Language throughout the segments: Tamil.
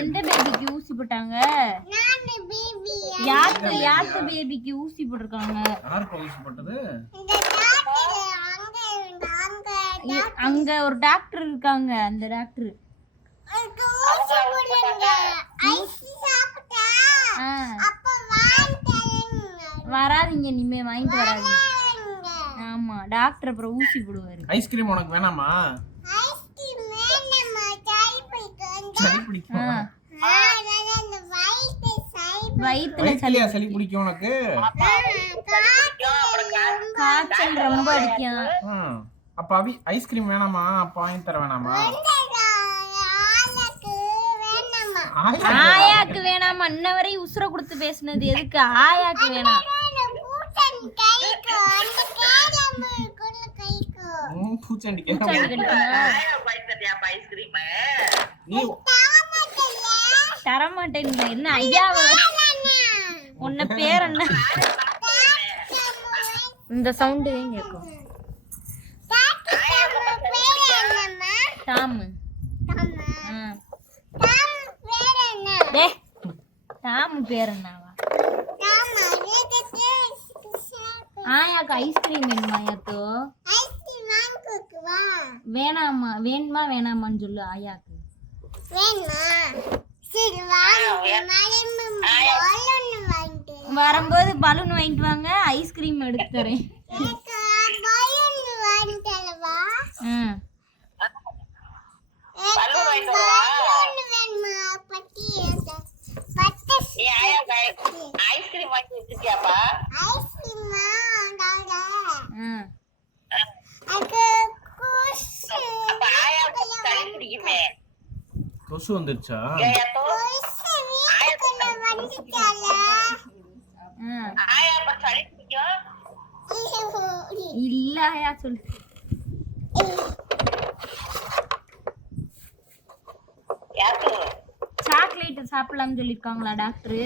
எந்த பேபிக்கு ஊசி போட்டாங்க? யாத்து பேபிக்கு ஊசி போட்டிருக்காங்க. ஊசி போட்டது? அங்க ஒரு டாக்டர் இருக்காங்க. அந்த டாக்டர் வராதீங்க, இனிமே வாங்கிட்டு வராதீங்க. ஆமா, டாக்டர் அப்புறம் ஊசி போடுவாரு. ஐஸ்கிரீம் உனக்கு வேணாமா? வயித்துல சளி பிடிக்கும் உனக்கு? காய்ச்சல் ரொம்ப அடிக்கும். அப்ப ஐஸ்கிரீம் வேணாமா? அப்ப வாங்கி தர வேணாமா? ஆயாக்கு வேணாமா? இன்ன வரை உசுர கொடுத்து பேசுனது எதுக்கு? ஆயாக்கு வேணாம். தரமாட்டேன். என்ன ஐயா உன்ன பேர் என்ன? இந்த சவுண்ட் கேட்கும். டாமு. டாமு பேர் என்னவா? ஆயாக்கு ஐஸ்கிரீம் வேணுமா? ஆயாத்தோ வேணாமா? வேணுமா வேணாமான்னு சொல்லு ஆயாக்கு. வரும்போது பலூன் வாங்கிட்டு வாங்க, ஐஸ்கிரீம் எடுத்து தரேன். கொசு வந்துருச்சா? இல்ல ஆயா சொல்லு. சாக்லேட் சாப்பிடலாம்னு சொல்லிருக்காங்களா டாக்டர்?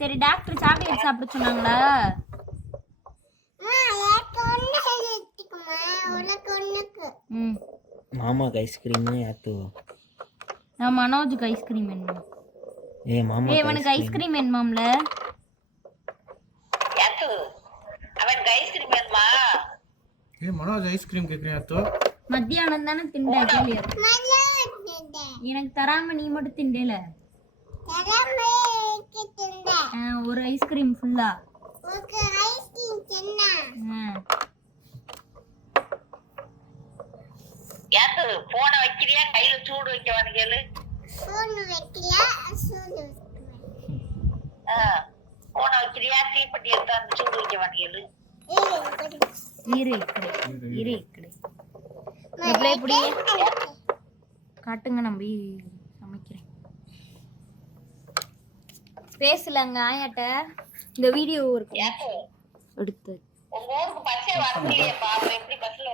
சரி, டாக்டர் சாக்லேட் சாப்பிட சொன்னாங்களா? மாமாக்கு ஐஸ்கிரீம் யாத்து? மனோஜுக்கு ஐஸ்கிரீம் வேணுமா? மாமா இவனுக்கு ஐஸ்கிரீம் வேணுமாம்ல? மனோஜ் ஐஸ்கிரீம் கேக்குறியா? மத்தியானம் தானே திண்டா? கேளியா? எனக்கு தராம நீ மட்டும் திண்டல. ஒரு ஐஸ்கிரீம் ஃபுல்லா. போன வைக்கிறியா? கையில சூடு வைக்கவான்னு கேளு. போன வைக்கிறியா? தீப்பெட்டி எடுத்து அந்த சூடு வைக்கவான்னு கேளு. காட்டுங்க, நம்பி சமைக்கிறேன். பேசலங்க ஆயாட்ட. இந்த வீடியோ இருக்கு எடுத்து. உங்க ஊருக்கு பஸ்ஸே வரலையே. எப்படி பஸ்ல